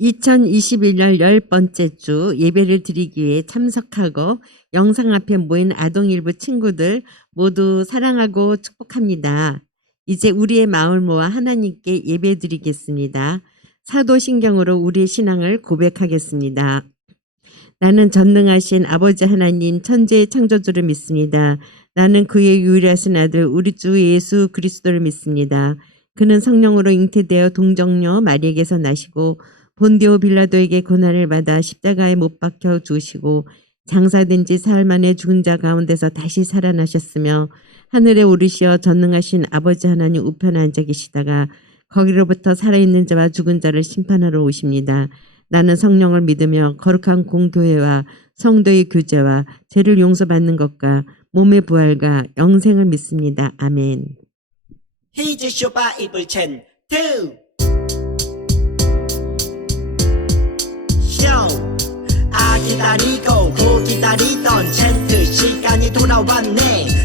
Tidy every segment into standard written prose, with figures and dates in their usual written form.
2021년 10번째 주 예배를 드리기 위해 참석하고 영상 앞에 모인 아동일부 친구들 모두 사랑하고 축복합니다. 이제 우리의 마음을 모아 하나님께 예배 드리겠습니다. 사도신경으로 우리의 신앙을 고백하겠습니다. 나는 전능하신 아버지 하나님 천지의 창조주를 믿습니다. 나는 그의 유일하신 아들 우리 주 예수 그리스도를 믿습니다. 그는 성령으로 잉태되어 동정녀 마리에게서 나시고 본디오 빌라도에게 고난을 받아 십자가에 못 박혀 죽으시고 장사된 지 사흘 만에 죽은 자 가운데서 다시 살아나셨으며 하늘에 오르시어 전능하신 아버지 하나님 우편에 앉아 계시다가 거기로부터 살아있는 자와 죽은 자를 심판하러 오십니다. 나는 성령을 믿으며 거룩한 공교회와 성도의 교제와 죄를 용서받는 것과 몸의 부활과 영생을 믿습니다. 아멘. Here's your Bible chain 2. 기다리고 고 기다리던 챈트 시간이 돌아왔네.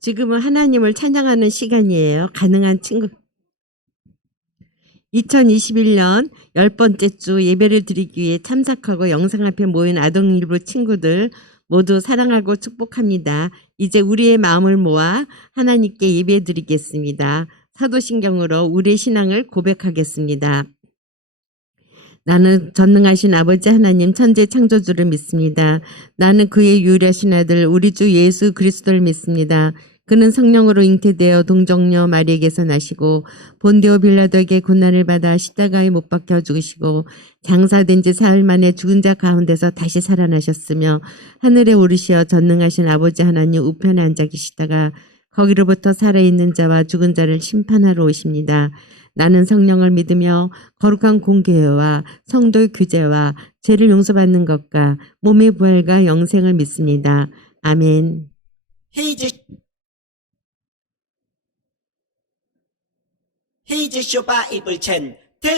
지금은 하나님을 찬양하는 시간이에요. 가능한 친구. 2021년 10번째 주 예배를 드리기 위해 참석하고 영상 앞에 모인 아동일부 친구들 모두 사랑하고 축복합니다. 이제 우리의 마음을 모아 하나님께 예배 드리겠습니다. 사도신경으로 우리의 신앙을 고백하겠습니다. 나는 전능하신 아버지 하나님 천재 창조주를 믿습니다. 나는 그의 유일하신 아들 우리 주 예수 그리스도를 믿습니다. 그는 성령으로 잉태되어 동정녀 마리에게서 나시고 본디오 빌라도에게 고난을 받아 십자가에 못 박혀 죽으시고 장사된 지 사흘 만에 죽은 자 가운데서 다시 살아나셨으며 하늘에 오르시어 전능하신 아버지 하나님 우편에 앉아 계시다가 거기로부터 살아있는 자와 죽은 자를 심판하러 오십니다. 나는 성령을 믿으며 거룩한 공교회와 성도의 규제와 죄를 용서받는 것과 몸의 부활과 영생을 믿습니다. 아멘. 히즈 쇼바 이블 첸 투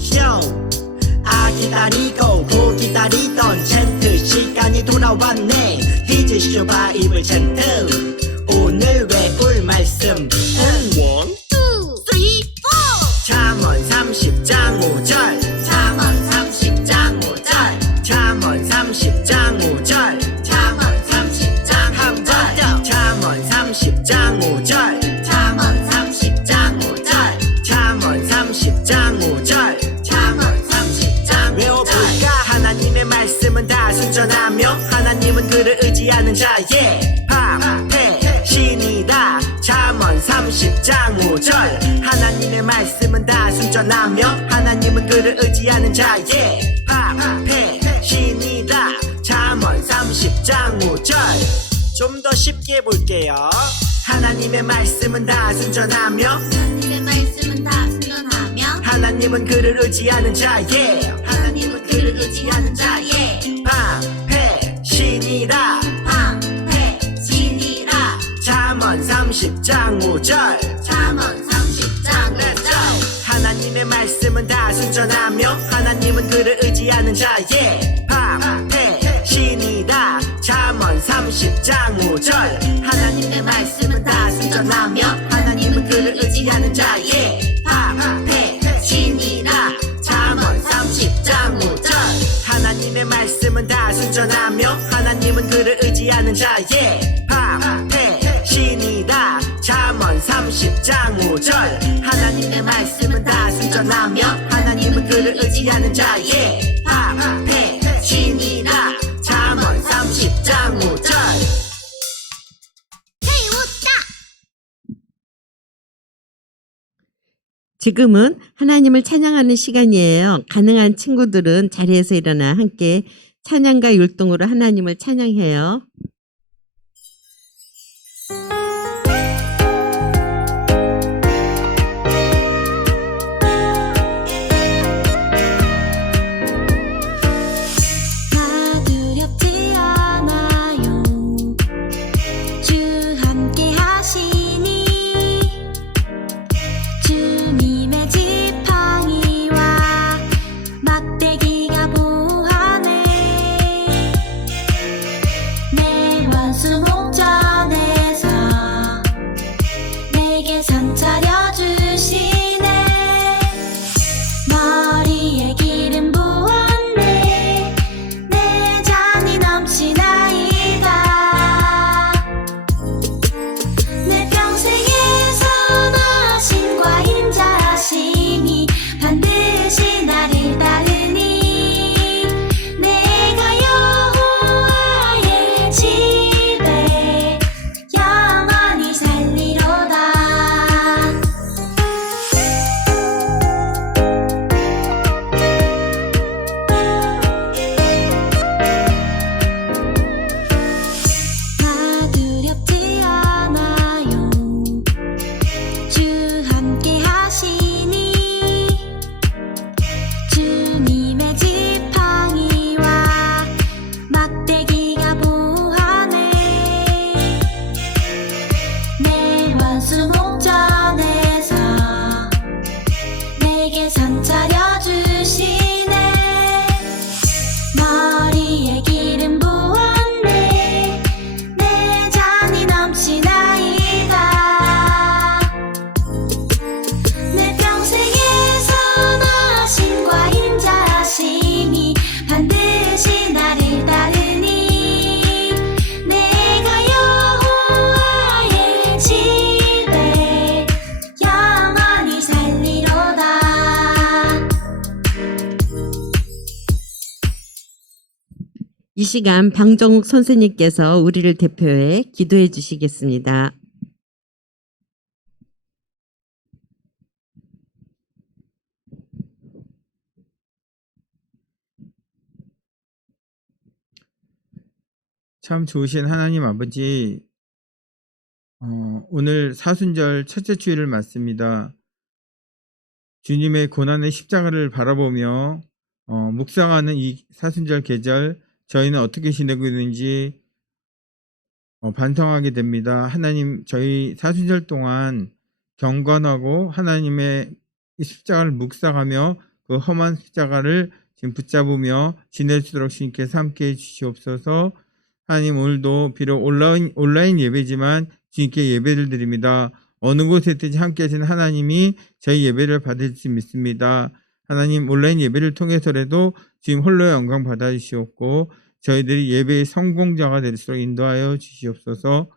쇼. 아 기다리고 고 기다리던 챈트 시간이 돌아왔네. 히즈 쇼바 이블 첸 투. 오늘 외울 말씀 원, 투, 쓰리, 포. 잠언 30장 5절. 잠언 30장 5절. 잠언 30장 5절. 잠언 30장 5절. 잠언 30장 5절. 잠언 30장 5절. 잠언 30장 5절. 잠언 30장 외워볼까? 하나님의 말씀은 다 순전하며 하나님은 그를 의지하는 자의 방패 신이다. 잠언 30장 5절. 하나님의 말씀은 다 순전하며 하나님은 그를 의지하는 자의 방패 신이다. 잠언 30장 5절. 좀 더 쉽게 볼게요. 하나님의 말씀은 다 순전하며 하나님의 말씀은 다 순전하며 하나님은 그를 의지하는 자의 하나님은 그를 의지하는 자의 방패 신이라. 방패 신이라. 잠언 30장 5절. 잠언 30장 5절. 하나님의 말씀은 다 순전하며 하나님은 그를 의지하는 자의 방패 신이다. 잠언 30장 5절. 하나님의 말씀은 다 순전하며 하나님은 그를 의지하는 자의 방패 신이라. 잠언 30장 5절. 하나님의 말씀은 다 순전하며 하나님은 그를 의지하는 자의 방패 신이다. 잠언 30장 5절. 하나님의 말씀은 다 순전하며 하나님은 그를 의지하는 자의 방패 신이라. 잠언 30장 5절. 지금은 하나님을 찬양하는 시간이에요. 가능한 친구들은 자리에서 일어나 함께 찬양과 율동으로 하나님을 찬양해요. 나 두렵지 않아요. 주 함께 하시니 주님의 지팡이와 막대기가 보호하네. 내 이 시간 방종욱 선생님께서 우리를 대표해 기도해 주시겠습니다. 참 좋으신 하나님 아버지, 오늘 사순절 첫째 주일을 맞습니다. 주님의 고난의 십자가를 바라보며 묵상하는 이 사순절 계절, 저희는 어떻게 지내고 있는지 반성하게 됩니다. 하나님, 저희 사순절 동안 경건하고 하나님의 이 십자가를 묵상하며 그 험한 십자가를 지금 붙잡으며 지낼 수 있도록 주님께서 함께해 주시옵소서. 하나님, 오늘도 비록 온라인 예배지만 주님께 예배를 드립니다. 어느 곳에 있든지 함께 하시는 하나님이 저희 예배를 받을 수 믿습니다. 하나님, 온라인 예배를 통해서라도 주님 홀로 영광 받아주시옵고 저희들이 예배의 성공자가 될 수 있도록 인도하여 주시옵소서.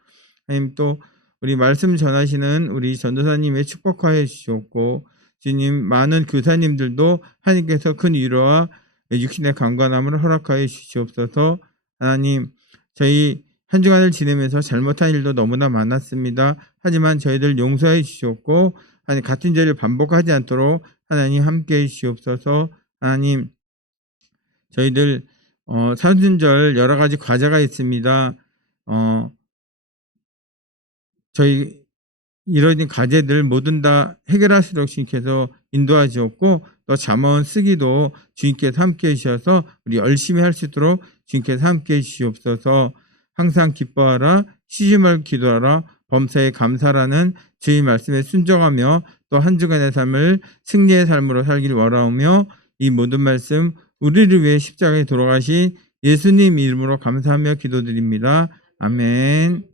하나님, 또 우리 말씀 전하시는 우리 전도사님의 축복하여 주시옵고 주님, 많은 교사님들도 하나님께서 큰 위로와 육신의 강건함을 허락하여 주시옵소서. 하나님, 저희 한 주간을 지내면서 잘못한 일도 너무나 많았습니다. 하지만 저희들 용서해 주시옵고 하나님, 같은 죄를 반복하지 않도록 하나님 함께해 주시옵소서. 하나님, 저희들 사순절 여러 가지 과제가 있습니다. 저희 이런 과제들 모든 다 해결할 수 있도록 주님께서 인도하시옵고 또 잠언 쓰기도 주님께서 함께해 주셔서 우리 열심히 할 수 있도록 주님께서 함께해 주시옵소서. 항상 기뻐하라, 쉬지 말고 기도하라, 범사에 감사라는 주의 말씀에 순종하며 또 한 주간의 삶을 승리의 삶으로 살길 원하오며 이 모든 말씀 우리를 위해 십자가에 돌아가신 예수님 이름으로 감사하며 기도드립니다. 아멘.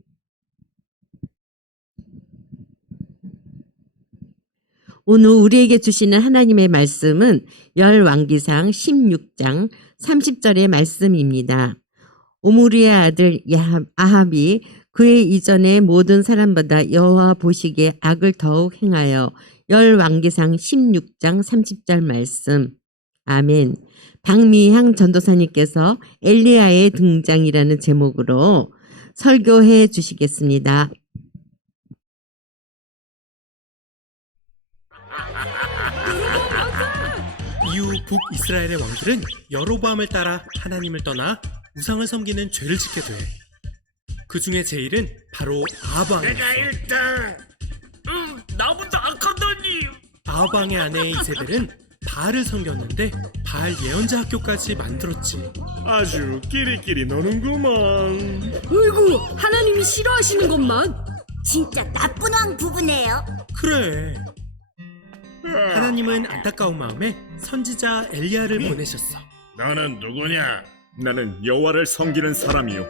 오늘 우리에게 주시는 하나님의 말씀은 열왕기상 16장 30절의 말씀입니다. 오므리의 아들 아합이 그의 이전의 모든 사람보다 여호와 보시기에 악을 더욱 행하여 열왕기상 16장 30절 말씀. 아멘. 박미향 전도사님께서 엘리야의 등장이라는 제목으로 설교해 주시겠습니다. 이후 북이스라엘의 왕들은 여로보암을 따라 하나님을 떠나 우상을 섬기는 죄를 짓게 돼. 그 중에 제일은 바로 아합 왕이었어. 내가 일단 나보다 악하다니. 아합 왕의 아내 이세벨은 바알을 섬겼는데 바알 예언자 학교까지 만들었지. 아주 끼리끼리 노는구만. 으이구, 하나님이 싫어하시는 것만. 진짜 나쁜 왕 부부네요. 그래. 하나님은 안타까운 마음에 선지자 엘리야를 보내셨어. 너는 누구냐? 나는 여호와를 섬기는 사람이요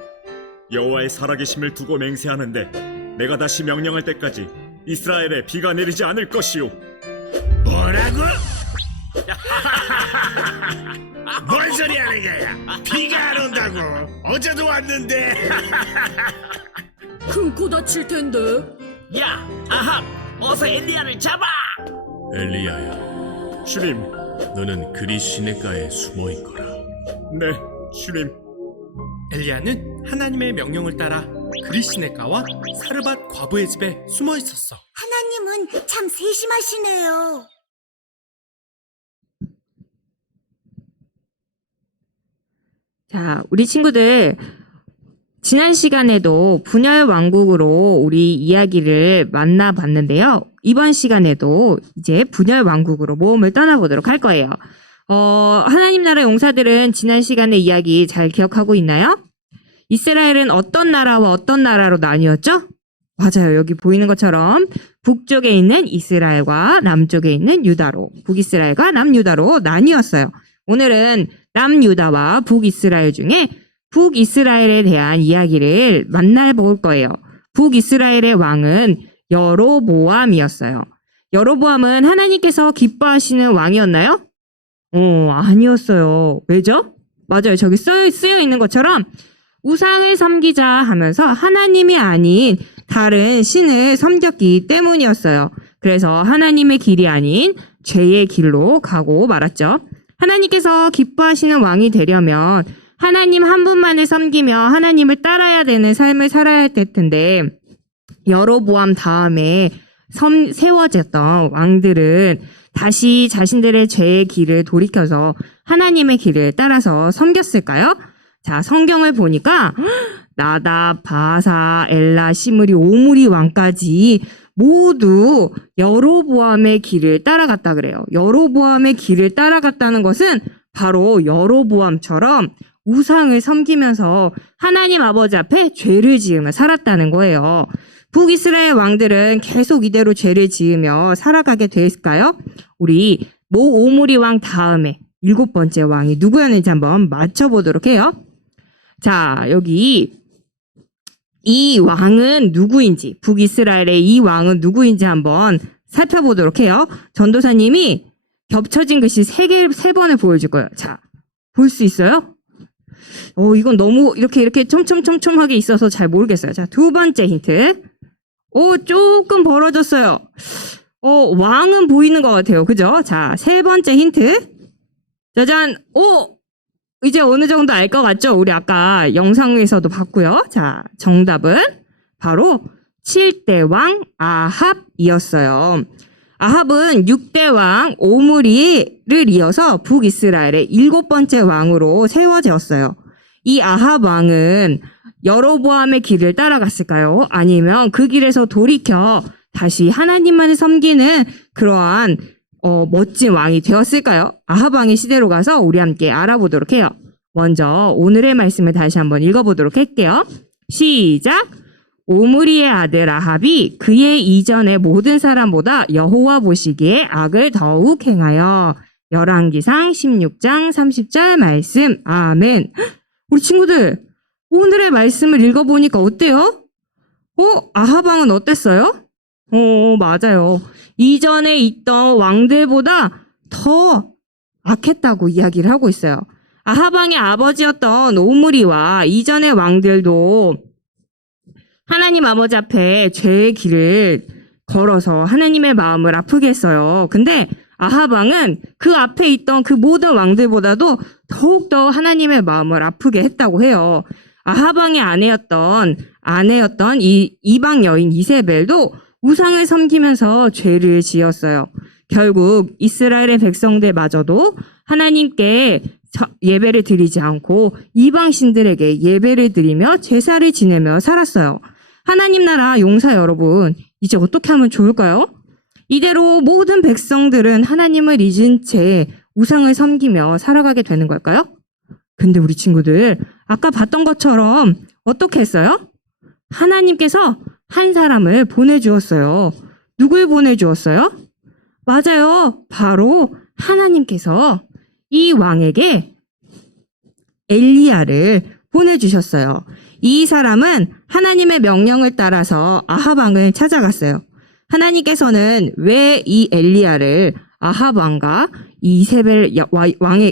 여호와의 살아계심을 두고 맹세하는데 내가 다시 명령할 때까지 이스라엘에 비가 내리지 않을 것이요. 뭐라고? 뭔 소리 하는 거야? 비가 안 온다고? 어제도 왔는데. 큰 코 다칠 텐데. 야, 아합, 어서 엘리야를 잡아. 엘리야야, 주님. 너는 그리 시냇가에 숨어 있거라. 네, 주님. 엘리야는 하나님의 명령을 따라 그리시네가와 사르밧 과부의 집에 숨어 있었어. 하나님은 참 세심하시네요. 자, 우리 친구들, 지난 시간에도 분열 왕국으로 우리 이야기를 만나봤는데요. 이번 시간에도 이제 분열 왕국으로 모험을 떠나보도록 할 거예요. 하나님 나라 용사들은 지난 시간의 이야기 잘 기억하고 있나요? 이스라엘은 어떤 나라와 어떤 나라로 나뉘었죠? 맞아요. 여기 보이는 것처럼 북쪽에 있는 이스라엘과 남쪽에 있는 유다로, 북이스라엘과 남유다로 나뉘었어요. 오늘은 남유다와 북이스라엘 중에 북이스라엘에 대한 이야기를 만나볼 거예요. 북이스라엘의 왕은 여로보암이었어요. 여로보암은 하나님께서 기뻐하시는 왕이었나요? 아니었어요. 왜죠? 맞아요. 저기 쓰여 있는 것처럼 우상을 섬기자 하면서 하나님이 아닌 다른 신을 섬겼기 때문이었어요. 그래서 하나님의 길이 아닌 죄의 길로 가고 말았죠. 하나님께서 기뻐하시는 왕이 되려면 하나님 한 분만을 섬기며 하나님을 따라야 되는 삶을 살아야 할 텐데 여로보암 다음에 세워졌던 왕들은 다시 자신들의 죄의 길을 돌이켜서 하나님의 길을 따라서 섬겼을까요? 자, 성경을 보니까 나답, 바사, 엘라, 시므리, 오므리 왕까지 모두 여로보암의 길을 따라갔다 그래요. 여로보암의 길을 따라갔다는 것은 바로 여로보암처럼 우상을 섬기면서 하나님 아버지 앞에 죄를 지으며 살았다는 거예요. 북이스라엘 왕들은 계속 이대로 죄를 지으며 살아가게 됐을까요? 우리 오므리 왕 다음에 7번째 왕이 누구였는지 한번 맞춰보도록 해요. 자, 여기 이 왕은 누구인지, 북이스라엘의 이 왕은 누구인지 한번 살펴보도록 해요. 전도사님이 겹쳐진 글씨 3번을 보여줄 거예요. 자, 볼 수 있어요? 이건 너무 이렇게 촘촘하게 있어서 잘 모르겠어요. 자, 2번째 힌트. 조금 벌어졌어요. 왕은 보이는 것 같아요. 그죠? 자, 3번째 힌트. 짜잔! 이제 어느 정도 알 것 같죠? 우리 아까 영상에서도 봤고요. 자, 정답은 바로 7대 왕 아합이었어요. 아합은 6대 왕 오므리를 이어서 북이스라엘의 7번째 왕으로 세워졌어요. 이 아합 왕은 여로보암의 길을 따라갔을까요? 아니면 그 길에서 돌이켜 다시 하나님만을 섬기는 그러한 멋진 왕이 되었을까요? 아합 왕의 시대로 가서 우리 함께 알아보도록 해요. 먼저 오늘의 말씀을 다시 한번 읽어보도록 할게요. 시작! 오므리의 아들 아합이 그의 이전의 모든 사람보다 여호와 보시기에 악을 더욱 행하여. 열왕기상 16장 30절 말씀. 아멘. 우리 친구들, 오늘의 말씀을 읽어보니까 어때요? 아합 왕은 어땠어요? 맞아요. 이전에 있던 왕들보다 더 악했다고 이야기를 하고 있어요. 아합 왕의 아버지였던 오므리와 이전의 왕들도 하나님 아버지 앞에 죄의 길을 걸어서 하나님의 마음을 아프게 했어요. 근데 아합 왕은 그 앞에 있던 그 모든 왕들보다도 더욱더 하나님의 마음을 아프게 했다고 해요. 아합 왕의 아내였던 이 이방 여인 이세벨도 우상을 섬기면서 죄를 지었어요. 결국 이스라엘의 백성들마저도 하나님께 예배를 드리지 않고 이방 신들에게 예배를 드리며 제사를 지내며 살았어요. 하나님 나라 용사 여러분, 이제 어떻게 하면 좋을까요? 이대로 모든 백성들은 하나님을 잊은 채 우상을 섬기며 살아가게 되는 걸까요? 근데 우리 친구들, 아까 봤던 것처럼 어떻게 했어요? 하나님께서 한 사람을 보내주었어요. 누굴 보내주었어요? 맞아요. 바로 하나님께서 이 왕에게 엘리야를 보내주셨어요. 이 사람은 하나님의 명령을 따라서 아합 왕을 찾아갔어요. 하나님께서는 왜 이 엘리야를 아합 왕과 이세벨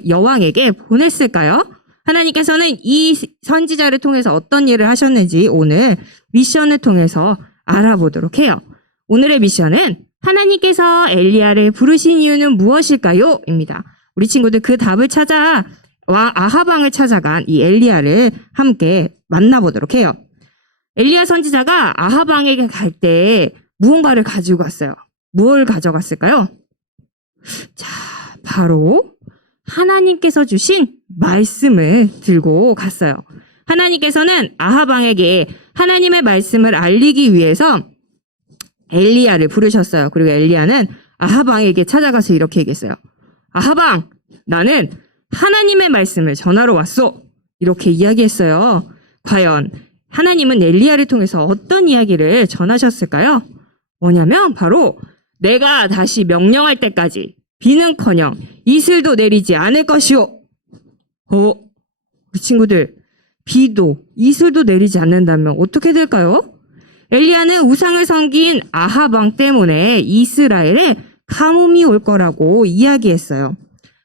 여왕에게 보냈을까요? 하나님께서는 이 선지자를 통해서 어떤 일을 하셨는지 오늘 미션을 통해서 알아보도록 해요. 오늘의 미션은 하나님께서 엘리야를 부르신 이유는 무엇일까요? 입니다. 우리 친구들 그 답을 찾아 아합 왕을 찾아간 이 엘리야를 함께 만나보도록 해요. 엘리야 선지자가 아합 왕에게 갈 때 무언가를 가지고 갔어요. 뭘 가져갔을까요? 자, 바로 하나님께서 주신 말씀을 들고 갔어요. 하나님께서는 아합 왕에게 하나님의 말씀을 알리기 위해서 엘리야를 부르셨어요. 그리고 엘리야는 아합 왕에게 찾아가서 이렇게 얘기했어요. 아합 왕, 나는 하나님의 말씀을 전하러 왔어. 이렇게 이야기했어요. 과연 하나님은 엘리야를 통해서 어떤 이야기를 전하셨을까요? 뭐냐면 바로 내가 다시 명령할 때까지 비는커녕 이슬도 내리지 않을 것이오. 우리 친구들, 비도 이슬도 내리지 않는다면 어떻게 될까요? 엘리야는 우상을 섬긴 아합 왕 때문에 이스라엘에 가뭄이 올 거라고 이야기했어요.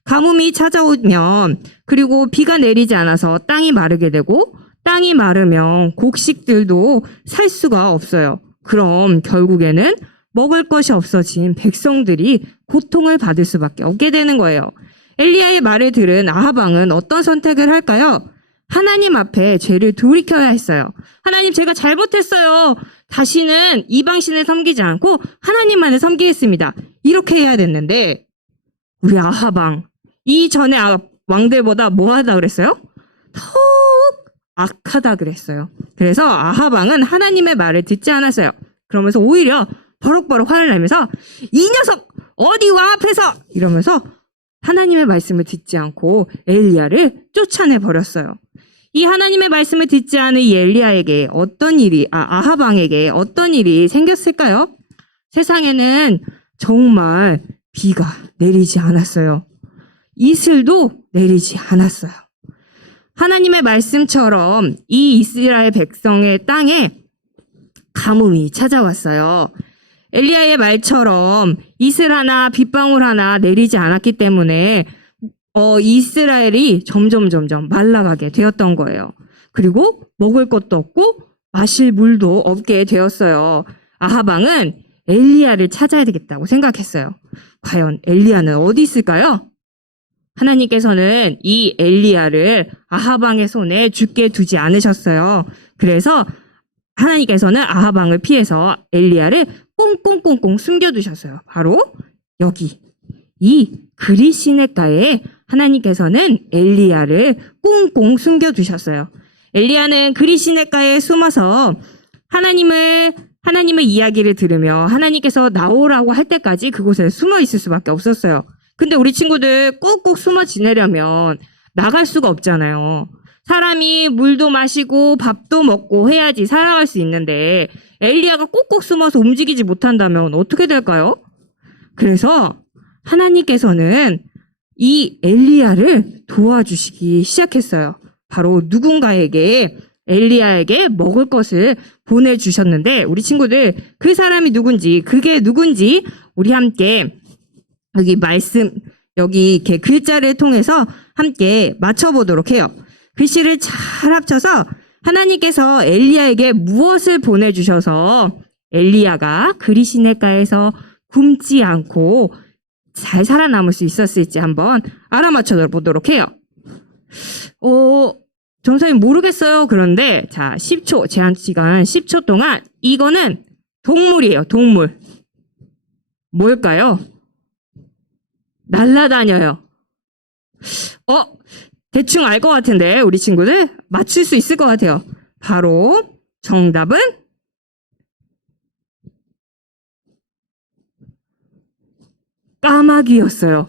가뭄이 찾아오면 그리고 비가 내리지 않아서 땅이 마르게 되고 땅이 마르면 곡식들도 살 수가 없어요. 그럼 결국에는 먹을 것이 없어진 백성들이 고통을 받을 수밖에 없게 되는 거예요. 엘리야의 말을 들은 아합 왕은 어떤 선택을 할까요? 하나님 앞에 죄를 돌이켜야 했어요. 하나님, 제가 잘못했어요. 다시는 이방신을 섬기지 않고 하나님만을 섬기겠습니다. 이렇게 해야 됐는데 우리 아하방, 이전에 왕들보다 뭐 하다 그랬어요? 더욱 악하다 그랬어요. 그래서 아하방은 하나님의 말을 듣지 않았어요. 그러면서 오히려 버럭버럭 화를 내면서 이 녀석 어디 와 앞에서 이러면서 하나님의 말씀을 듣지 않고 엘리야를 쫓아내 버렸어요. 이 하나님의 말씀을 듣지 않은 이 엘리야에게 아하방에게 어떤 일이 생겼을까요? 세상에는 정말 비가 내리지 않았어요. 이슬도 내리지 않았어요. 하나님의 말씀처럼 이 이스라엘 백성의 땅에 가뭄이 찾아왔어요. 엘리야의 말처럼 이슬 하나 빗방울 하나 내리지 않았기 때문에 이스라엘이 점점 말라가게 되었던 거예요. 그리고 먹을 것도 없고 마실 물도 없게 되었어요. 아하방은 엘리야를 찾아야 되겠다고 생각했어요. 과연 엘리야는 어디 있을까요? 하나님께서는 이 엘리야를 아하방의 손에 죽게 두지 않으셨어요. 그래서 하나님께서는 아하방을 피해서 엘리야를 꽁꽁꽁꽁 숨겨두셨어요. 바로 여기 이 그리 시냇가에 하나님께서는 엘리야를 꽁꽁 숨겨두셨어요. 엘리야는 그리 시냇가에 숨어서 하나님의 이야기를 들으며 하나님께서 나오라고 할 때까지 그곳에 숨어 있을 수밖에 없었어요. 근데 우리 친구들 꾹꾹 숨어 지내려면 나갈 수가 없잖아요. 사람이 물도 마시고 밥도 먹고 해야지 살아갈 수 있는데 엘리야가 꾹꾹 숨어서 움직이지 못한다면 어떻게 될까요? 그래서 하나님께서는 이 엘리야를 도와주시기 시작했어요. 바로 누군가에게 엘리야에게 먹을 것을 보내주셨는데 우리 친구들 그 사람이 누군지 그게 누군지 우리 함께 여기 이렇게 글자를 통해서 함께 맞춰보도록 해요. 글씨를 잘 합쳐서 하나님께서 엘리야에게 무엇을 보내주셔서 엘리야가 그리 시냇가에서 굶지 않고 잘 살아남을 수 있었을지 한번 알아맞혀 보도록 해요. 전사님 모르겠어요. 그런데 자 10초 제한 시간 10초 동안 이거는 동물이에요. 동물. 뭘까요? 날라다녀요. 대충 알 것 같은데 우리 친구들 맞출 수 있을 것 같아요. 바로 정답은 까마귀였어요.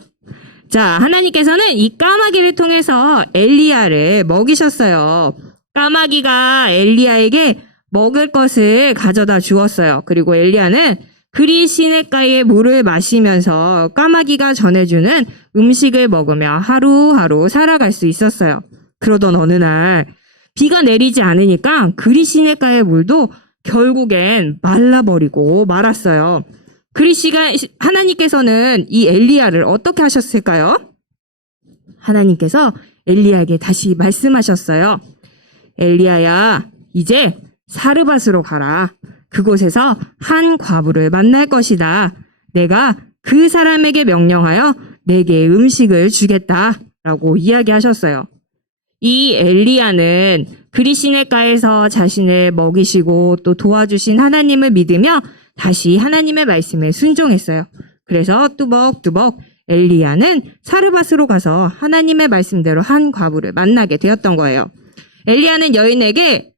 자, 하나님께서는 이 까마귀를 통해서 엘리야를 먹이셨어요. 까마귀가 엘리야에게 먹을 것을 가져다 주었어요. 그리고 엘리야는 그리 시냇가의 물을 마시면서 까마귀가 전해주는 음식을 먹으며 하루하루 살아갈 수 있었어요. 그러던 어느 날 비가 내리지 않으니까 그리 시냇가의 물도 결국엔 말라버리고 말았어요. 하나님께서는 이 엘리야를 어떻게 하셨을까요? 하나님께서 엘리야에게 다시 말씀하셨어요. 엘리야야, 이제 사르밧으로 가라. 그곳에서 한 과부를 만날 것이다. 내가 그 사람에게 명령하여 내게 음식을 주겠다. 라고 이야기하셨어요. 이 엘리야는 그리 시냇가에서 자신을 먹이시고 또 도와주신 하나님을 믿으며 다시 하나님의 말씀에 순종했어요. 그래서 뚜벅뚜벅 엘리야는 사르밧으로 가서 하나님의 말씀대로 한 과부를 만나게 되었던 거예요. 엘리야는 여인에게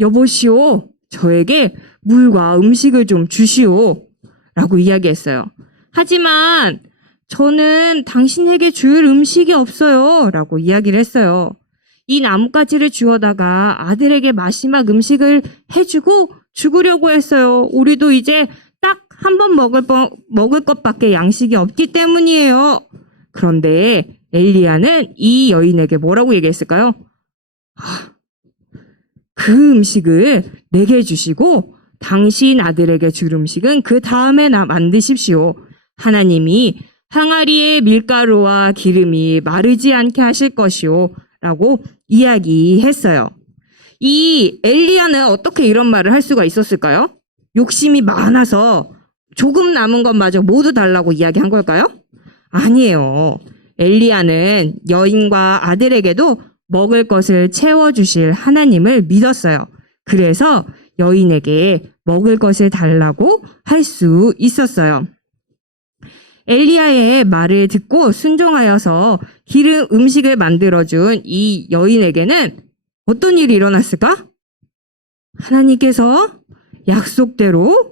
여보시오, 저에게 물과 음식을 좀 주시오 라고 이야기했어요. 하지만 저는 당신에게 줄 음식이 없어요 라고 이야기를 했어요. 이 나뭇가지를 주워다가 아들에게 마지막 음식을 해주고 죽으려고 했어요. 우리도 이제 딱 한 번 먹을 것밖에 양식이 없기 때문이에요. 그런데 엘리야는 이 여인에게 뭐라고 얘기했을까요? 그 음식을 내게 주시고 당신 아들에게 줄 음식은 그 다음에 만드십시오. 하나님이 항아리의 밀가루와 기름이 마르지 않게 하실 것이오 라고 이야기했어요. 이 엘리야는 어떻게 이런 말을 할 수가 있었을까요? 욕심이 많아서 조금 남은 것마저 모두 달라고 이야기한 걸까요? 아니에요. 엘리야는 여인과 아들에게도 먹을 것을 채워주실 하나님을 믿었어요. 그래서 여인에게 먹을 것을 달라고 할 수 있었어요. 엘리야의 말을 듣고 순종하여서 기름 음식을 만들어준 이 여인에게는 어떤 일이 일어났을까? 하나님께서 약속대로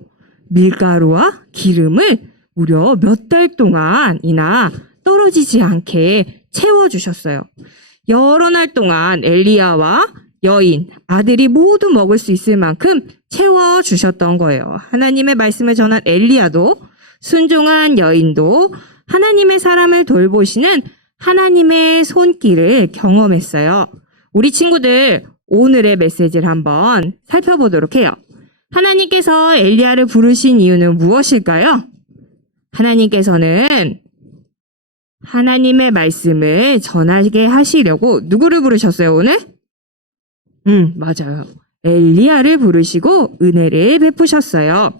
밀가루와 기름을 무려 몇 달 동안이나 떨어지지 않게 채워주셨어요. 여러 날 동안 엘리야와 여인, 아들이 모두 먹을 수 있을 만큼 채워주셨던 거예요. 하나님의 말씀을 전한 엘리야도 순종한 여인도 하나님의 사람을 돌보시는 하나님의 손길을 경험했어요. 우리 친구들 오늘의 메시지를 한번 살펴보도록 해요. 하나님께서 엘리야를 부르신 이유는 무엇일까요? 하나님께서는 하나님의 말씀을 전하게 하시려고 누구를 부르셨어요, 오늘? 맞아요. 엘리야를 부르시고 은혜를 베푸셨어요.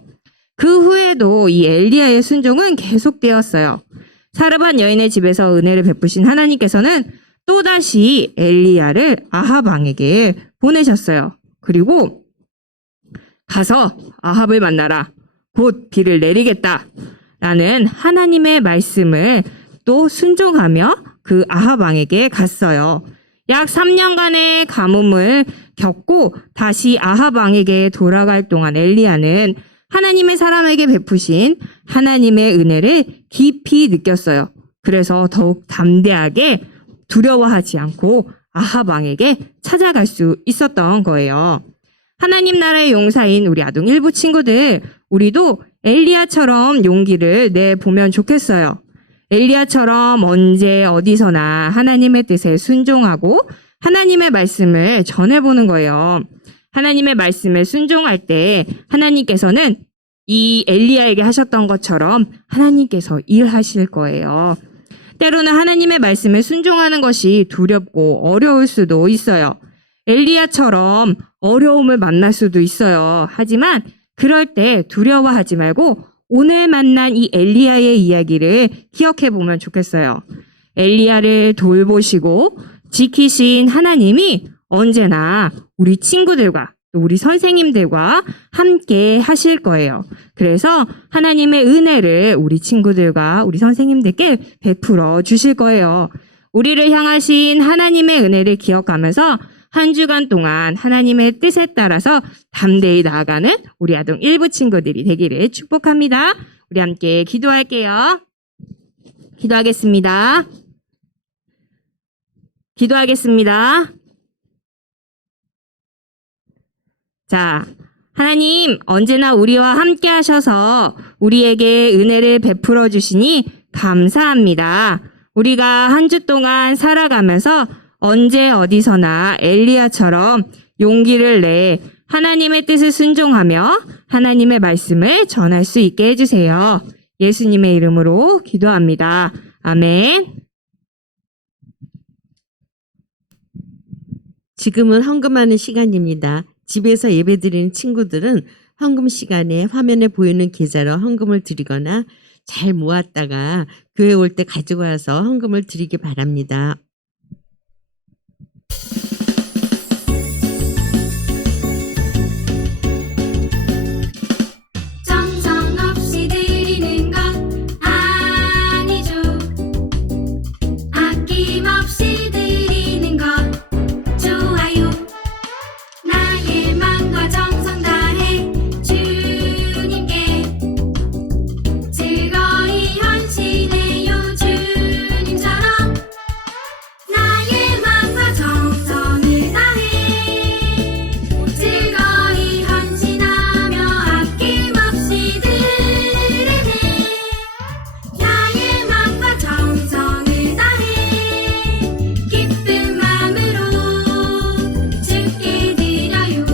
그 후에도 이 엘리야의 순종은 계속되었어요. 사르밧 여인의 집에서 은혜를 베푸신 하나님께서는 또다시 엘리야를 아합 왕에게 보내셨어요. 그리고 가서 아합을 만나라. 곧 비를 내리겠다. 라는 하나님의 말씀을 또 순종하며 그 아합 왕에게 갔어요. 약 3년간의 가뭄을 겪고 다시 아합 왕에게 돌아갈 동안 엘리야는 하나님의 사람에게 베푸신 하나님의 은혜를 깊이 느꼈어요. 그래서 더욱 담대하게 두려워하지 않고 아합 왕에게 찾아갈 수 있었던 거예요. 하나님 나라의 용사인 우리 아동 일부 친구들, 우리도 엘리야처럼 용기를 내보면 좋겠어요. 엘리야처럼 언제 어디서나 하나님의 뜻에 순종하고 하나님의 말씀을 전해보는 거예요. 하나님의 말씀에 순종할 때 하나님께서는 이 엘리야에게 하셨던 것처럼 하나님께서 일하실 거예요. 때로는 하나님의 말씀에 순종하는 것이 두렵고 어려울 수도 있어요. 엘리야처럼 어려움을 만날 수도 있어요. 하지만 그럴 때 두려워하지 말고 오늘 만난 이 엘리야의 이야기를 기억해 보면 좋겠어요. 엘리야를 돌보시고 지키신 하나님이 언제나 우리 친구들과 또 우리 선생님들과 함께 하실 거예요. 그래서 하나님의 은혜를 우리 친구들과 우리 선생님들께 베풀어 주실 거예요. 우리를 향하신 하나님의 은혜를 기억하면서 한 주간 동안 하나님의 뜻에 따라서 담대히 나아가는 우리 아동 일부 친구들이 되기를 축복합니다. 우리 함께 기도할게요. 기도하겠습니다. 기도하겠습니다. 자, 하나님 언제나 우리와 함께 하셔서 우리에게 은혜를 베풀어 주시니 감사합니다. 우리가 한 주 동안 살아가면서 언제 어디서나 엘리야처럼 용기를 내 하나님의 뜻을 순종하며 하나님의 말씀을 전할 수 있게 해주세요. 예수님의 이름으로 기도합니다. 아멘. 지금은 헌금하는 시간입니다. 집에서 예배드리는 친구들은 헌금 시간에 화면에 보이는 계좌로 헌금을 드리거나 잘 모았다가 교회 올 때 가지고 와서 헌금을 드리기 바랍니다. 정성없이 드리는 것 아니죠. 아낌없이 드리는 것 좋아요. 나의 마음과 정성 다해 주님께 즐거이 헌신해요. 주님처럼 나의 마음과 정성을 다해 즐거이 헌신하며 아낌없이 드리네. 나의 마음과 정성을 다해 기쁜 마음으로 주께 드려요.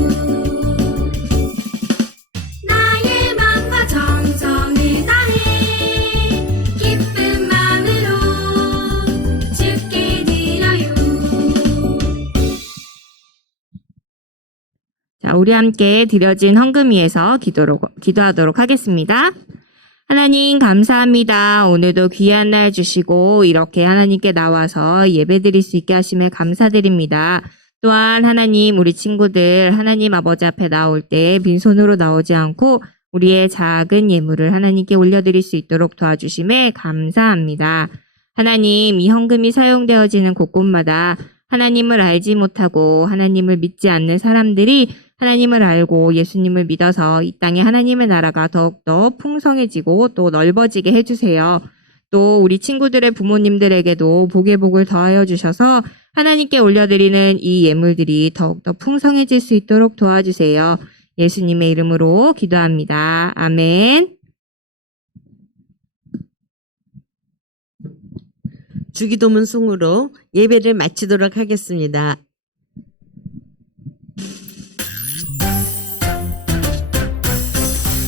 나의 마음과 정성을 다해 기쁜 마음으로 주께 드려요. 자, 우리 함께 드려진 헌금 위에서 기도하도록 하겠습니다. 하나님 감사합니다. 오늘도 귀한 날 주시고 이렇게 하나님께 나와서 예배드릴 수 있게 하심에 감사드립니다. 또한 하나님 우리 친구들 하나님 아버지 앞에 나올 때 빈손으로 나오지 않고 우리의 작은 예물을 하나님께 올려드릴 수 있도록 도와주심에 감사합니다. 하나님 이 헌금이 사용되어지는 곳곳마다 하나님을 알지 못하고 하나님을 믿지 않는 사람들이 하나님을 알고 예수님을 믿어서 이 땅에 하나님의 나라가 더욱더 풍성해지고 또 넓어지게 해주세요. 또 우리 친구들의 부모님들에게도 복의 복을 더하여 주셔서 하나님께 올려드리는 이 예물들이 더욱더 풍성해질 수 있도록 도와주세요. 예수님의 이름으로 기도합니다. 아멘. 주기도문 송으로 예배를 마치도록 하겠습니다.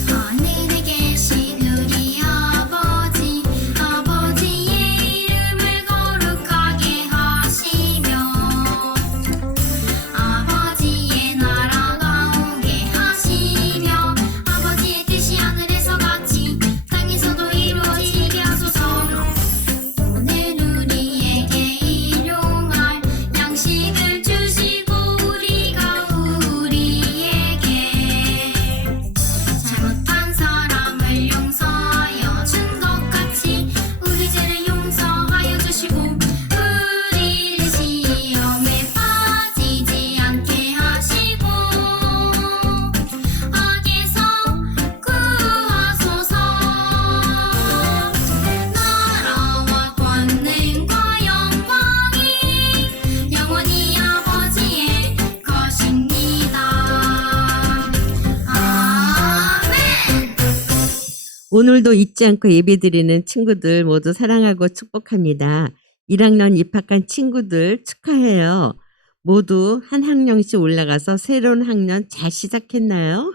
하늘에 계신 우리 아버지 아버지의 이름을 거룩하게 하시며 아버지의 나라가 오게 하시며 아버지의 뜻이 하늘에서 같이 땅에서도 이루어지게 하소서. 오늘 우리에게 일용할 양식을 주시고 우리가 우리에게 잘못한 사람을 용서하여 준 것 같이 우리 죄를 용서하여 주시고 우리를 시험에 빠지지 않게 하시고 악에서 구하소서. 나라와 권능과 영광이 영원히 아버지의 것입니다. 아멘. 오늘도 잊지 않고 예배드리는 친구들 모두 사랑하고 축복합니다. 1학년 입학한 친구들 축하해요. 모두 한 학년씩 올라가서 새로운 학년 잘 시작했나요?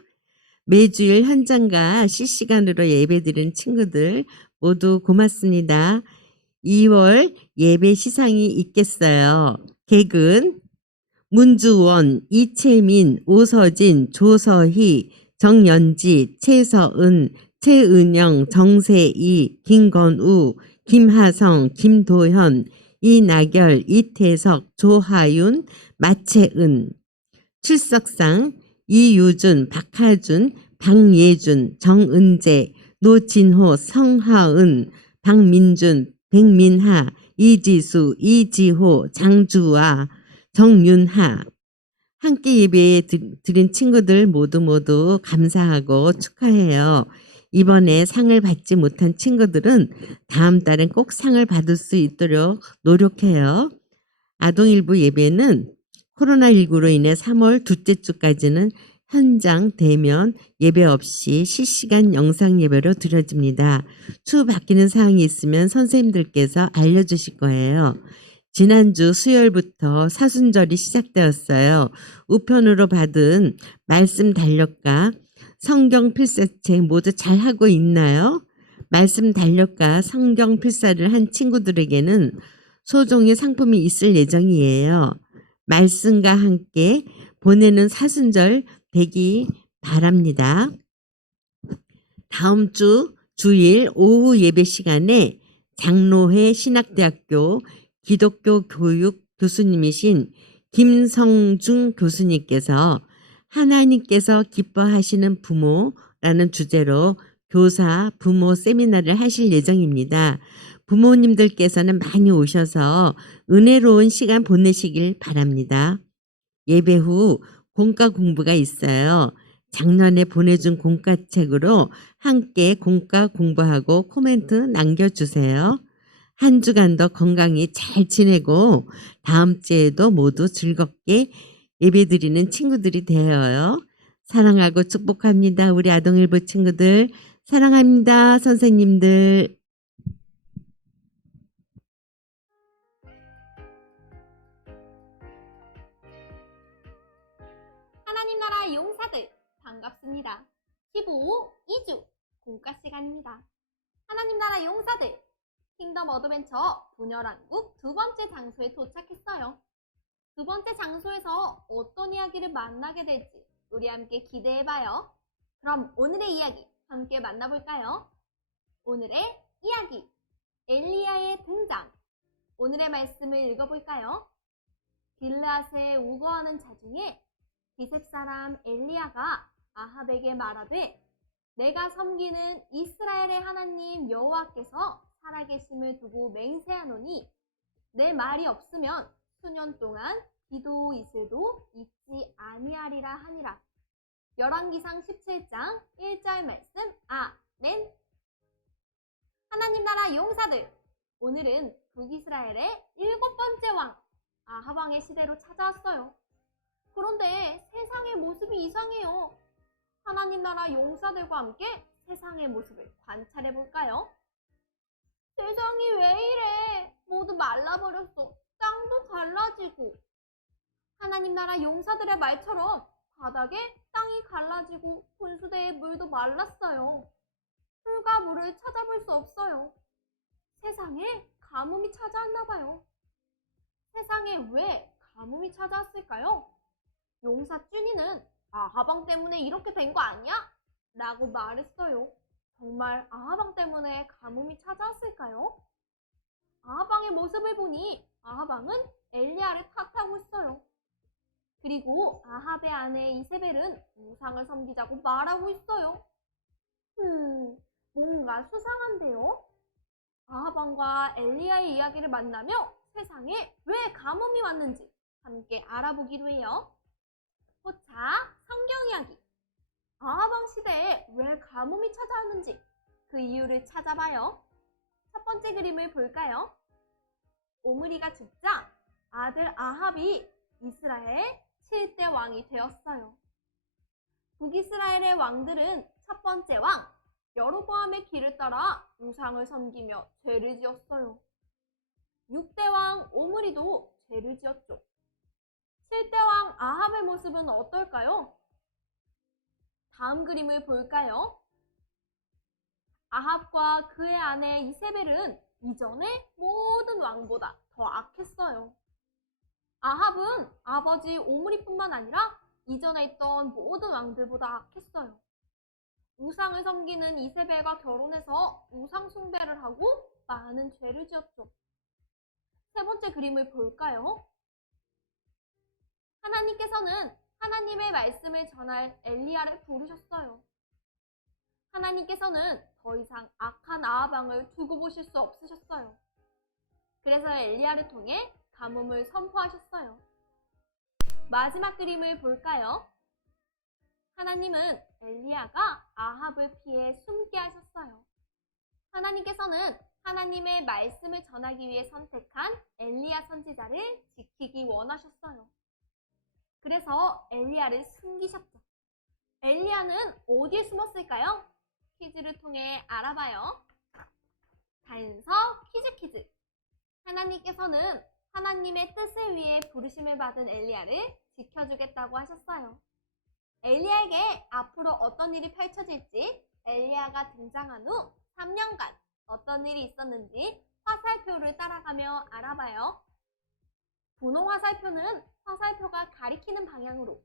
매주일 현장과 실시간으로 예배드리는 친구들 모두 고맙습니다. 2월 예배 시상이 있겠어요. 객은 문주원, 이채민, 오서진, 조서희, 정연지, 최서은, 최은영, 정세희, 김건우, 김하성, 김도현, 이나결, 이태석, 조하윤, 마채은. 출석상 이유준, 박하준, 박예준, 정은재, 노진호, 성하은, 박민준, 백민하, 이지수, 이지호, 장주아, 정윤하. 함께 예배 드린 친구들 모두 감사하고 축하해요. 이번에 상을 받지 못한 친구들은 다음 달엔 꼭 상을 받을 수 있도록 노력해요. 아동일부 예배는 코로나19로 인해 3월 둘째 주까지는 현장 대면 예배 없이 실시간 영상 예배로 드려집니다. 추후 바뀌는 사항이 있으면 선생님들께서 알려주실 거예요. 지난주 수요일부터 사순절이 시작되었어요. 우편으로 받은 말씀 달력과 성경 필사책 모두 잘하고 있나요? 말씀 달력과 성경 필사를 한 친구들에게는 소정의 상품이 있을 예정이에요. 말씀과 함께 보내는 사순절 되기 바랍니다. 다음 주 주일 오후 예배 시간에 장로회 신학대학교 기독교 교육 교수님이신 김성중 교수님께서 하나님께서 기뻐하시는 부모라는 주제로 교사 부모 세미나를 하실 예정입니다. 부모님들께서는 많이 오셔서 은혜로운 시간 보내시길 바랍니다. 예배 후 공과 공부가 있어요. 작년에 보내준 공과책으로 함께 공과 공부하고 코멘트 남겨주세요. 한 주간도 건강히 잘 지내고 다음 주에도 모두 즐겁게 예배드리는 친구들이 되어요. 사랑하고 축복합니다. 우리 아동일부 친구들 사랑합니다. 선생님들. 하나님 나라 용사들 반갑습니다. 15, 2주 공과 시간입니다. 하나님 나라 용사들 킹덤 어드벤처 분열왕국 두 번째 장소에 도착했어요. 두 번째 장소에서 어떤 이야기를 만나게 될지 우리 함께 기대해봐요. 그럼 오늘의 이야기 함께 만나볼까요? 오늘의 이야기, 엘리야의 등장. 오늘의 말씀을 읽어볼까요? 길르앗에 우거하는 자 중에 기셉 사람 엘리야가 아합에게 말하되 내가 섬기는 이스라엘의 하나님 여호와께서 살아계심을 두고 맹세하노니 내 말이 없으면 수년 동안 비도 이슬도 있지 아니하리라 하니라. 열왕기상 17장 1절 말씀. 아멘. 하나님 나라 용사들, 오늘은 북이스라엘의 7번째 왕 아합 왕의 시대로 찾아왔어요. 그런데 세상의 모습이 이상해요. 하나님 나라 용사들과 함께 세상의 모습을 관찰해 볼까요? 세상이 왜 이래? 모두 말라버렸어. 땅도 갈라지고. 하나님 나라 용사들의 말처럼 바닥에 땅이 갈라지고 분수대의 물도 말랐어요. 풀과 물을 찾아볼 수 없어요. 세상에 가뭄이 찾아왔나 봐요. 세상에 왜 가뭄이 찾아왔을까요? 용사 쭈니는 아합 왕 때문에 이렇게 된 거 아니야? 라고 말했어요. 정말 아합 왕 때문에 가뭄이 찾아왔을까요? 아합 왕의 모습을 보니 아합 왕은 엘리야를 탓하고 있어요. 그리고 아합의 아내 이세벨은 우상을 섬기자고 말하고 있어요. 뭔가 수상한데요? 아합 왕과 엘리야의 이야기를 만나며 세상에 왜 가뭄이 왔는지 함께 알아보기로 해요. 자, 성경 이야기. 아합 왕 시대에 왜 가뭄이 찾아왔는지 그 이유를 찾아봐요. 첫 번째 그림을 볼까요? 오므리가 죽자 아들 아합이 이스라엘 7대 왕이 되었어요. 북이스라엘의 왕들은 첫 번째 왕 여로보암의 길을 따라 우상을 섬기며 죄를 지었어요. 6대 왕 오므리도 죄를 지었죠. 7대 왕 아합의 모습은 어떨까요? 다음 그림을 볼까요? 아합과 그의 아내 이세벨은 이전의 모든 왕보다 더 악했어요. 아합은 아버지 오므리뿐만 아니라 이전에 있던 모든 왕들보다 악했어요. 우상을 섬기는 이세벨과 결혼해서 우상 숭배를 하고 많은 죄를 지었죠. 세 번째 그림을 볼까요? 하나님께서는 하나님의 말씀을 전할 엘리야를 부르셨어요. 하나님께서는 더 이상 악한 아합 왕을 두고 보실 수 없으셨어요. 그래서 엘리야를 통해 가뭄을 선포하셨어요. 마지막 그림을 볼까요? 하나님은 엘리야가 아합을 피해 숨게 하셨어요. 하나님께서는 하나님의 말씀을 전하기 위해 선택한 엘리야 선지자를 지키기 원하셨어요. 그래서 엘리야를 숨기셨죠. 엘리야는 어디에 숨었을까요? 퀴즈를 통해 알아봐요. 단서 퀴즈. 하나님께서는 하나님의 뜻을 위해 부르심을 받은 엘리야를 지켜주겠다고 하셨어요. 엘리야에게 앞으로 어떤 일이 펼쳐질지 엘리야가 등장한 후 3년간 어떤 일이 있었는지 화살표를 따라가며 알아봐요. 분홍 화살표는 화살표가 가리키는 방향으로,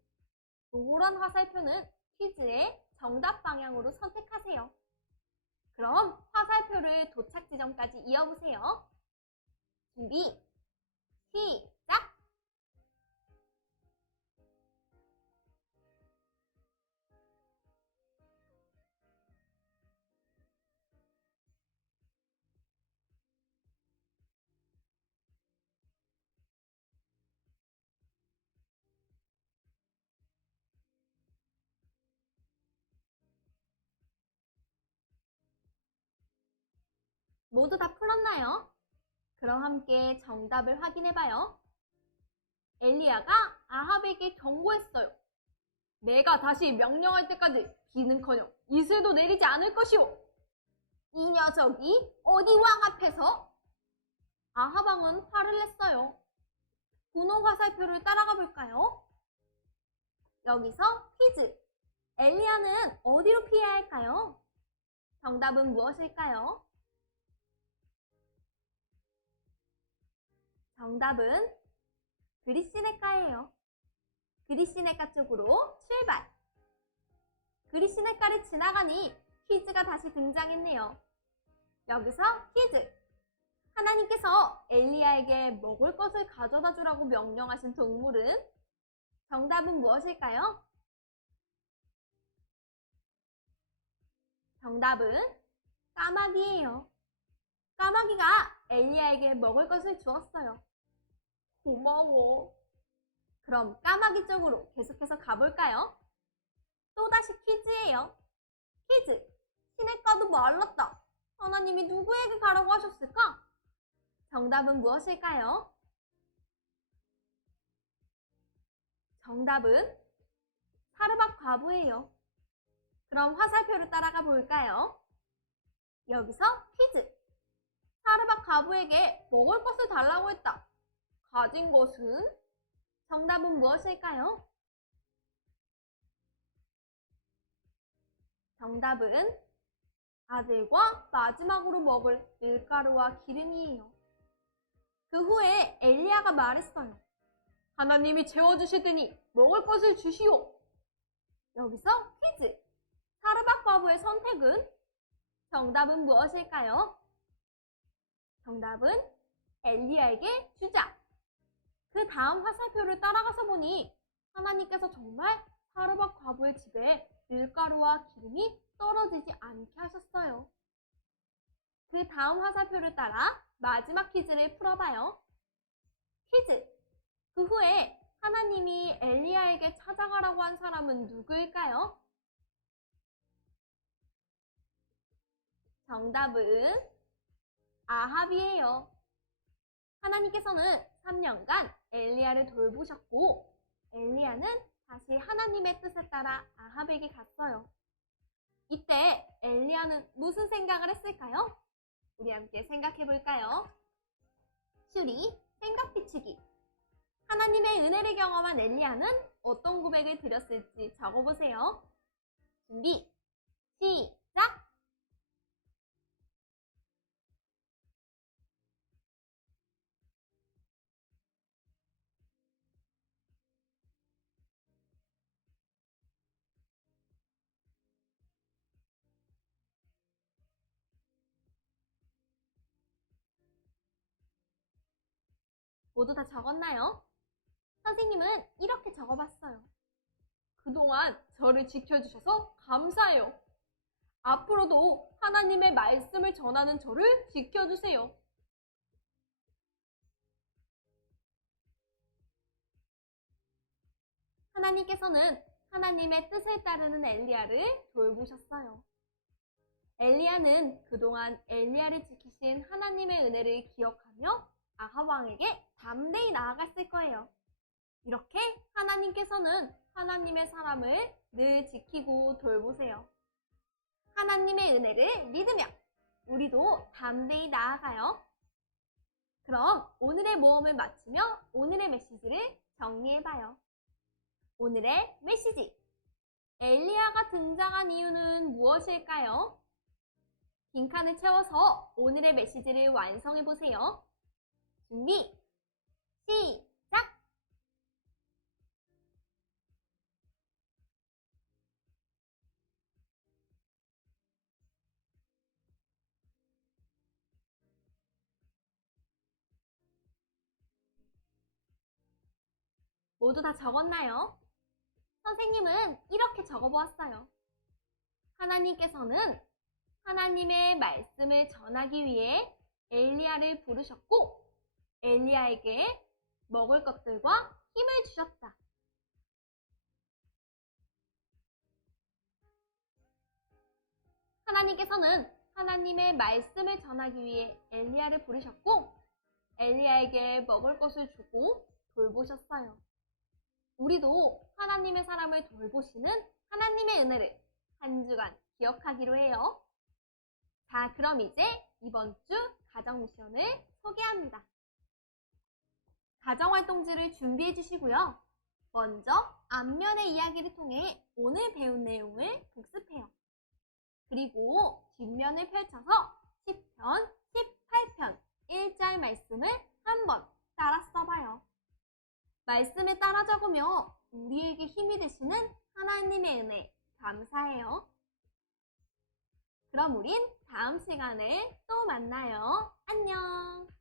노란 화살표는 퀴즈의 정답 방향으로 선택하세요. 그럼 화살표를 도착 지점까지 이어보세요. 준비, 시작! 모두 다 풀었나요? 그럼 함께 정답을 확인해봐요. 엘리야가 아합에게 경고했어요. 내가 다시 명령할 때까지 비는커녕 이슬도 내리지 않을 것이오. 이 녀석이 어디 왕 앞에서? 아합 왕은 화를 냈어요. 분홍 화살표를 따라가 볼까요? 여기서 퀴즈. 엘리야는 어디로 피해야 할까요? 정답은 무엇일까요? 정답은 그리시네가예요. 그리시네가 쪽으로 출발! 그리시네가를 지나가니 퀴즈가 다시 등장했네요. 여기서 퀴즈! 하나님께서 엘리야에게 먹을 것을 가져다 주라고 명령하신 동물은? 정답은 무엇일까요? 정답은 까마귀예요. 까마귀가 엘리야에게 먹을 것을 주었어요. 고마워. 그럼 까마귀 쪽으로 계속해서 가볼까요? 또다시 퀴즈예요. 퀴즈! 시냇가도 말랐다. 하나님이 누구에게 가라고 하셨을까? 정답은 무엇일까요? 정답은 사르밧 과부예요. 그럼 화살표를 따라가 볼까요? 여기서 퀴즈! 사르밧 과부에게 먹을 것을 달라고 했다. 가진 것은? 정답은 무엇일까요? 정답은 아들과 마지막으로 먹을 밀가루와 기름이에요. 그 후에 엘리야가 말했어요. 하나님이 채워주실 테니 먹을 것을 주시오. 여기서 퀴즈! 사르밧 과부의 선택은? 정답은 무엇일까요? 정답은 엘리야에게 주자. 그 다음 화살표를 따라가서 보니 하나님께서 정말 사르밧 과부의 집에 밀가루와 기름이 떨어지지 않게 하셨어요. 그 다음 화살표를 따라 마지막 퀴즈를 풀어봐요. 퀴즈! 그 후에 하나님이 엘리야에게 찾아가라고 한 사람은 누구일까요? 정답은 아합이에요. 하나님께서는 3년간 엘리야를 돌보셨고 엘리야는 다시 하나님의 뜻에 따라 아합에게 갔어요. 이때 엘리야는 무슨 생각을 했을까요? 우리 함께 생각해 볼까요? 슈리, 생각 비추기. 하나님의 은혜를 경험한 엘리야는 어떤 고백을 드렸을지 적어보세요. 준비, 시작! 모두 다 적었나요? 선생님은 이렇게 적어봤어요. 그동안 저를 지켜주셔서 감사해요. 앞으로도 하나님의 말씀을 전하는 저를 지켜주세요. 하나님께서는 하나님의 뜻을 따르는 엘리야를 돌보셨어요. 엘리야는 그동안 엘리야를 지키신 하나님의 은혜를 기억하며 아합 왕에게 담대히 나아갔을 거예요. 이렇게 하나님께서는 하나님의 사람을 늘 지키고 돌보세요. 하나님의 은혜를 믿으며 우리도 담대히 나아가요. 그럼 오늘의 모험을 마치며 오늘의 메시지를 정리해봐요. 오늘의 메시지! 엘리야가 등장한 이유는 무엇일까요? 빈칸을 채워서 오늘의 메시지를 완성해보세요. 준비, 시작! 모두 다 적었나요? 선생님은 이렇게 적어보았어요. 하나님께서는 하나님의 말씀을 전하기 위해 엘리야를 부르셨고 엘리야에게 먹을 것들과 힘을 주셨다. 하나님께서는 하나님의 말씀을 전하기 위해 엘리야를 부르셨고 엘리야에게 먹을 것을 주고 돌보셨어요. 우리도 하나님의 사람을 돌보시는 하나님의 은혜를 한 주간 기억하기로 해요. 자, 그럼 이제 이번 주 가정 미션을 소개합니다. 가정활동지를 준비해 주시고요. 먼저 앞면의 이야기를 통해 오늘 배운 내용을 복습해요. 그리고 뒷면을 펼쳐서 10편, 18편 1절 말씀을 한번 따라 써봐요. 말씀을 따라 적으며 우리에게 힘이 되시는 하나님의 은혜 감사해요. 그럼 우린 다음 시간에 또 만나요. 안녕.